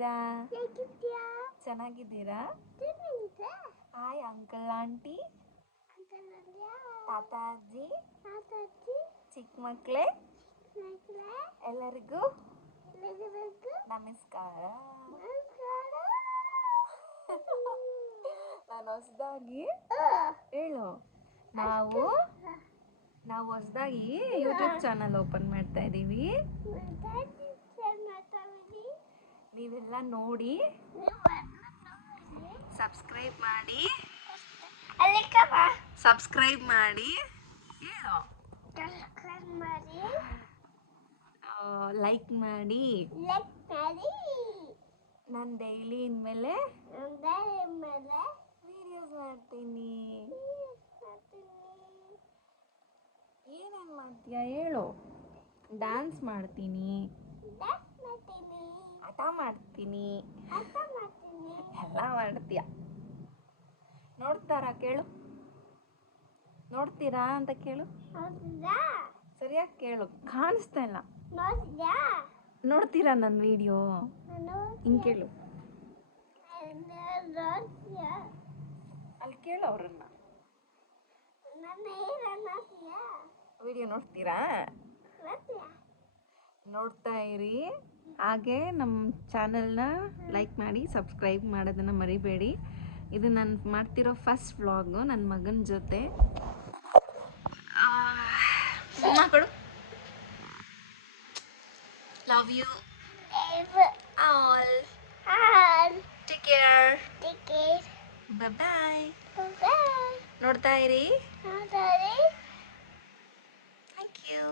ಹೇಗಿದ್ದೀರಾ? ಚೆನ್ನಾಗಿದ್ದೀರಾ? Hi uncle aunty, ತಾತ ಅಜ್ಜಿ, ಚಿಕ್ಕ ಮಕ್ಕಳೇ, ಎಲ್ಲರಿಗೂ ನಮಸ್ಕಾರ. ನಾನು ಹೊಸದಾಗಿ ಹೇಳು, ನಾವು ಹೊಸದಾಗಿ ಯೂಟ್ಯೂಬ್ ಚಾನಲ್ ಓಪನ್ ಮಾಡ್ತಾ ಇದ್ದೀವಿ. ನೀವೆಲ್ಲ ನೋಡಿ ಸಬ್ಸ್ಕ್ರೈಬ್ ಮಾಡಿ ಹೇಳು, ಲೈಕ್ ಮಾಡಿ. ನಾನು ಡೈಲಿ ಇನ್ಮೇಲೆ ವಿಡಿಯೋಸ್ ಮಾಡ್ತೀನಿ. ಏನೇನು ಮಾಡ್ತೀಯಾ ಹೇಳು? ಡ್ಯಾನ್ಸ್ ಮಾಡ್ತೀನಿ, ಆಟ ಮಾಡ್ತೀನಿ, ಎಲ್ಲ ಮಾಡ್ತೀಯ. ನೋಡ್ತಾರಾ ಕೇಳು, ನೋಡ್ತೀರಾ ಅಂತ ಕೇಳು, ಸರಿಯಾಗಿ ಕೇಳು, ಕಾಣಿಸ್ತಾ ಇಲ್ಲ. ನೋಡ್ತೀರಾ ನನ್ನ ವಿಡಿಯೋ? ಹಿಂಗೆ ಕೇಳು, ಅಲ್ಲಿ ಕೇಳು ಅವ್ರನ್ನ. ವಿಡಿಯೋ ನೋಡ್ತೀರಾ? ನೋಡ್ತಾ ಇರಿ. ಹಾಗೆ ನಮ್ಮ ಚಾನಲ್ನ ಲೈಕ್ ಮಾಡಿ, ಸಬ್ಸ್ಕ್ರೈಬ್ ಮಾಡೋದನ್ನು ಮರಿಬೇಡಿ. ಇದು ನಾನು ಮಾಡ್ತಿರೋ ಫಸ್ಟ್ ವ್ಲಾಗು ನನ್ನ ಮಗನ ಜೊತೆ. ಮಕ್ಕಳು, love you all. Take care. Bye. ನೋಡ್ತಾ ಇರಿ. Thank you.